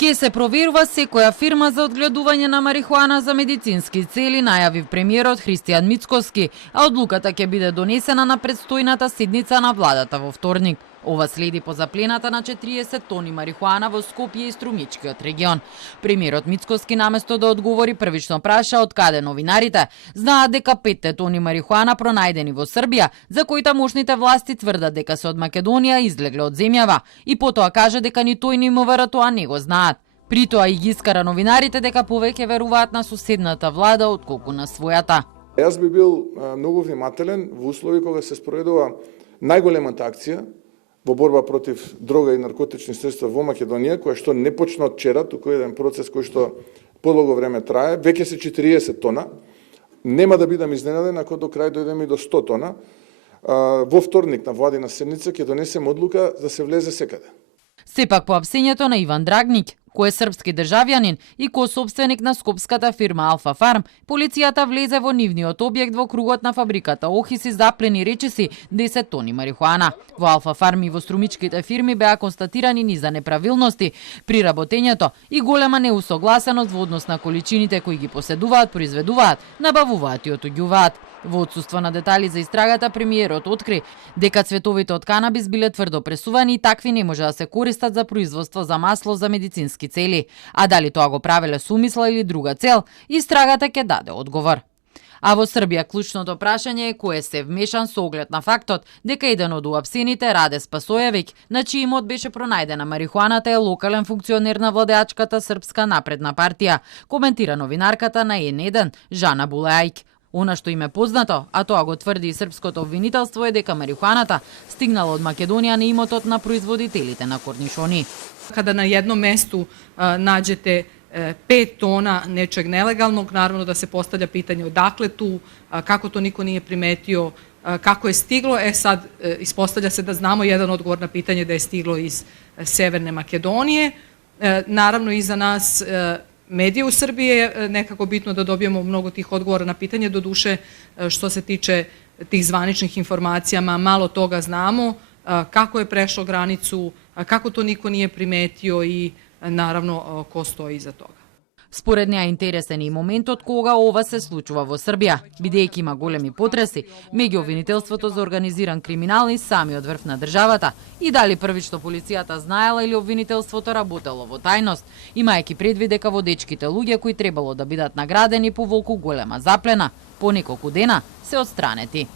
Ке се проверува секоја фирма за одгледување на марихуана за медицински цели, најави премиерот Христијан Мицкоски, а одлуката ќе биде донесена на предстојната седница на владата во вторник. Ова следи по заплената на 40 тони марихуана во Скопје и Струмичкиот регион. Премиерот Мицкоски наместо да одговори првично праша од каде новинарите знаат дека 5 тони марихуана пронајдени во Србија, за кои тамошните власти тврдат дека се од Македонија излегле од земјава, и потоа кажа дека ни тој ни МВР тоа не го знаат. При тоа и ги искара новинарите дека повеќе веруваат на соседната влада отколку на својата. Јас би бил многу внимателен во услови кога се спроведува најголемата акција во борба против дрога и наркотични средства во Македонија, која што не почна од вчера, туку еден процес кој што подолго време трае, веќе се 40 тона. Нема да бидам изненаден ако до крај дојдеме и до 100 тона. Во вторник на владина седница ќе донесем одлука да се влезе секаде. Сепак по апсењето на Иван Драгник, кој е српски државјанин и ко-собственик на скопската фирма Алфа Фарм, полицијата влезе во нивниот објект во кругот на фабриката Охис и заплени речиси 10 тони марихуана. Во Алфа Фарм и во струмичките фирми беа констатирани низа неправилности при работењето и голема неусогласеност во однос на количините кои ги поседуваат, произведуваат, набавуваат и отуѓуваат. Во отсуство на детали за истрагата, премиерот откри дека цветовите од канабис биле тврдо пресувани и такви не може да се користат за производство за масло за медицински цели. А дали тоа го правеле со умисла или друга цел, истрагата ќе даде одговор. А во Србија клучното прашање е кој се вмешан со оглед на фактот дека еден од уапсените, Раде Спасојевиќ, на чиј имот беше пронајдена марихуаната, е локален функционер на владеачката Српска напредна партија, коментира новинарката на N1 Жана Булеајќ. Она што им е познато, а тоа го тврди и српското обвинителство, е дека марихуаната стигнала од Македонија на имотот на производителите на корнишони. Kada na jednom mestu nađete 5 tona nečeg nelegalnog, naravno da se postavlja pitanje odakle tu, kako to niko nije primetio, kako je stiglo. Sad ispostavlja se da znamo jedan odgovor na pitanje da je stiglo iz Severne Makedonije. Naravno i za nas medije u Srbiji je nekako bitno da dobijemo mnogo tih odgovora na pitanje. Doduše, što se tiče tih zvaničnih informacija, malo toga znamo, kako je prešlo granicu, kako to niko nije primetio i naravno ko stoji iza toga. Според неа интересен е и моментот кога ова се случува во Србија, бидејќи има големи потреси меѓу обвинителството за организиран криминал и самиот врв на државата, и дали првично полицијата знаела или обвинителството работело во тајност, имајќи предвид дека водечките луѓе кои требало да бидат наградени по волку голема заплена, по неколку дена се отстранети.